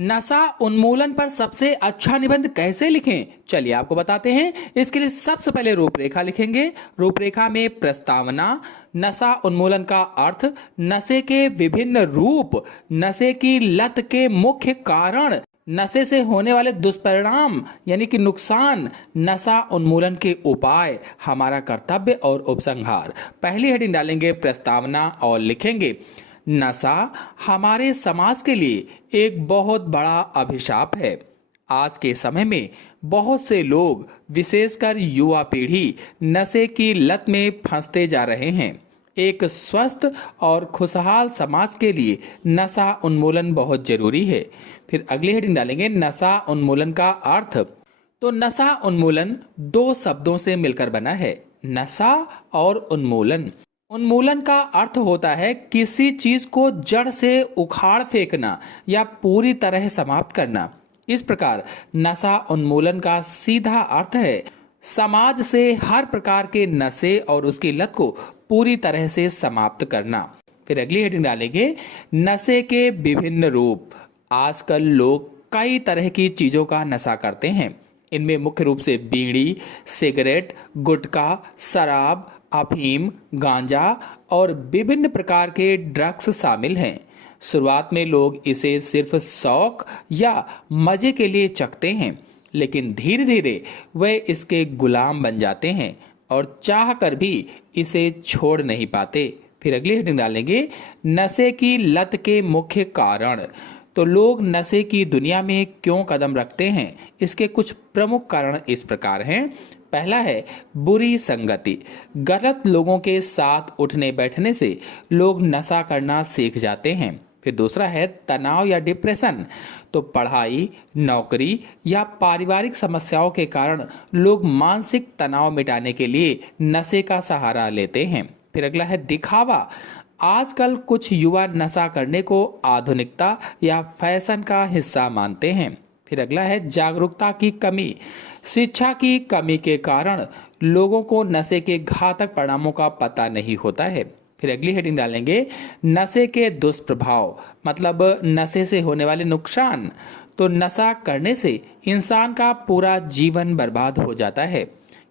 नशा उन्मूलन पर सबसे अच्छा निबंध कैसे लिखें, चलिए आपको बताते हैं। इसके लिए सबसे पहले रूपरेखा लिखेंगे। रूपरेखा में प्रस्तावना, नशा उन्मूलन का अर्थ, नशे के विभिन्न रूप, नशे की लत के मुख्य कारण, नशे से होने वाले दुष्परिणाम यानी कि नुकसान, नशा उन्मूलन के उपाय, हमारा कर्तव्य और उपसंहार। पहली हेडिंग डालेंगे प्रस्तावना और लिखेंगे, नशा हमारे समाज के लिए एक बहुत बड़ा अभिशाप है। आज के समय में बहुत से लोग, विशेषकर युवा पीढ़ी, नशे की लत में फंसते जा रहे हैं। एक स्वस्थ और खुशहाल समाज के लिए नशा उन्मूलन बहुत जरूरी है। फिर अगली हेडिंग डालेंगे, नशा उन्मूलन का अर्थ। तो नशा उन्मूलन दो शब्दों से मिलकर बना है, नशा और उन्मूलन। उन्मूलन का अर्थ होता है किसी चीज को जड़ से उखाड़ फेंकना या पूरी तरह समाप्त करना। इस प्रकार नशा उन्मूलन का सीधा अर्थ है समाज से हर प्रकार के नशे और उसकी लत को पूरी तरह से समाप्त करना। फिर अगली हेडिंग डालेंगे, नशे के विभिन्न रूप। आजकल लोग कई तरह की चीजों का नशा करते हैं। इनमें मुख्य रूप से बीड़ी, सिगरेट, गुटखा, शराब, अफीम, गांजा और विभिन्न प्रकार के ड्रग्स शामिल हैं। शुरुआत में लोग इसे सिर्फ शौक या मजे के लिए चखते हैं, लेकिन धीरे धीरे वे इसके गुलाम बन जाते हैं और चाह कर भी इसे छोड़ नहीं पाते। फिर अगली हेडिंग डालेंगे, नशे की लत के मुख्य कारण। तो लोग नशे की दुनिया में क्यों कदम रखते हैं, इसके कुछ प्रमुख कारण इस प्रकार हैं। पहला है बुरी संगति। गलत लोगों के साथ उठने बैठने से लोग नशा करना सीख जाते हैं। फिर दूसरा है तनाव या डिप्रेशन। तो पढ़ाई, नौकरी या पारिवारिक समस्याओं के कारण लोग मानसिक तनाव मिटाने के लिए नशे का सहारा लेते हैं। फिर अगला है दिखावा। आजकल कुछ युवा नशा करने को आधुनिकता या फैशन का हिस्सा मानते हैं। फिर अगला है जागरूकता की कमी। शिक्षा की कमी के कारण लोगों को नशे के घातक परिणामों का पता नहीं होता है। फिर अगली हेडिंग डालेंगे, नशे के दुष्प्रभाव, मतलब नशे से होने वाले नुकसान। तो नशा करने से इंसान का पूरा जीवन बर्बाद हो जाता है।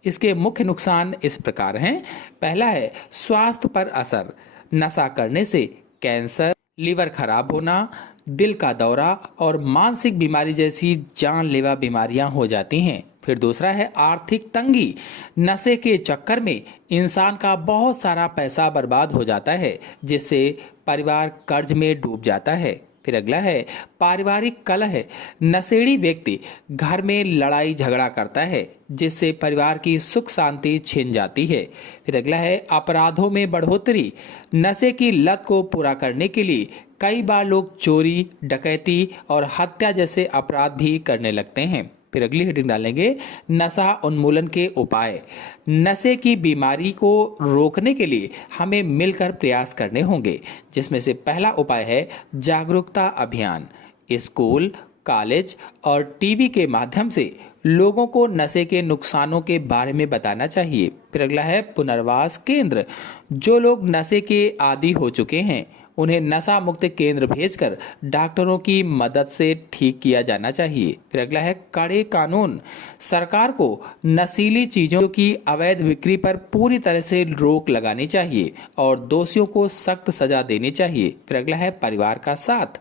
इसके मुख्य नुकसान इस प्रकार हैं। पहला है स्वास्थ्य पर असर। नशा करने से कैंसर, लीवर खराब होना, दिल का दौरा और मानसिक बीमारी जैसी जानलेवा बीमारियां हो जाती हैं। फिर दूसरा है आर्थिक तंगी। नशे के चक्कर में इंसान का बहुत सारा पैसा बर्बाद हो जाता है, जिससे परिवार कर्ज में डूब जाता है। फिर अगला है पारिवारिक कलह। नशेड़ी व्यक्ति घर में लड़ाई झगड़ा करता है, जिससे परिवार की सुख शांति छिन जाती है। फिर अगला है अपराधों में बढ़ोतरी। नशे की लत को पूरा करने के लिए कई बार लोग चोरी, डकैती और हत्या जैसे अपराध भी करने लगते हैं। फिर अगली हेडिंग डालेंगे, नशा उन्मूलन के उपाय। नशे की बीमारी को रोकने के लिए हमें मिलकर प्रयास करने होंगे, जिसमें से पहला उपाय है जागरूकता अभियान। स्कूल, कॉलेज और टीवी के माध्यम से लोगों को नशे के नुकसानों के बारे में बताना चाहिए। फिर अगला है पुनर्वास केंद्र। जो लोग नशे के आदी हो चुके हैं उन्हें नशा मुक्त केंद्र भेजकर डॉक्टरों की मदद से ठीक किया जाना चाहिए। फिर अगला है कड़े कानून। सरकार को नशीली चीजों की अवैध बिक्री पर पूरी तरह से रोक लगानी चाहिए और दोषियों को सख्त सजा देनी चाहिए। फिर अगला है परिवार का साथ।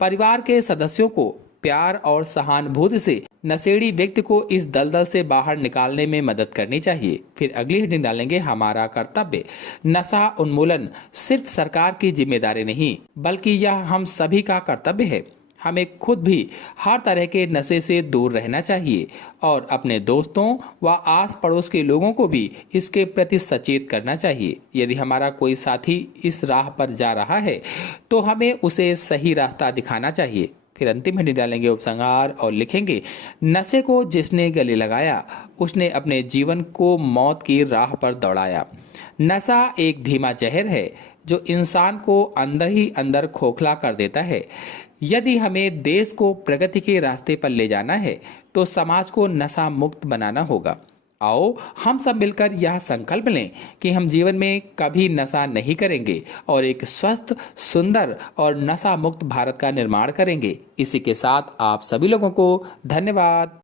परिवार के सदस्यों को प्यार और सहानुभूति से नशेड़ी व्यक्ति को इस दलदल से बाहर निकालने में मदद करनी चाहिए। फिर अगली हेडिंग डालेंगे, हमारा कर्तव्य। नशा उन्मूलन सिर्फ सरकार की जिम्मेदारी नहीं, बल्कि यह हम सभी का कर्तव्य है। हमें खुद भी हर तरह के नशे से दूर रहना चाहिए और अपने दोस्तों व आस पड़ोस के लोगों को भी इसके प्रति सचेत करना चाहिए। यदि हमारा कोई साथी इस राह पर जा रहा है तो हमें उसे सही रास्ता दिखाना चाहिए। फिर अंतिम हेडिंग डालेंगे उपसंहार और लिखेंगे, नशे को जिसने गले लगाया उसने अपने जीवन को मौत की राह पर दौड़ाया। नशा एक धीमा जहर है जो इंसान को अंदर ही अंदर खोखला कर देता है। यदि हमें देश को प्रगति के रास्ते पर ले जाना है तो समाज को नशा मुक्त बनाना होगा। आओ हम सब मिलकर यह संकल्प लें कि हम जीवन में कभी नशा नहीं करेंगे और एक स्वस्थ, सुंदर और नशा मुक्त भारत का निर्माण करेंगे। इसी के साथ आप सभी लोगों को धन्यवाद।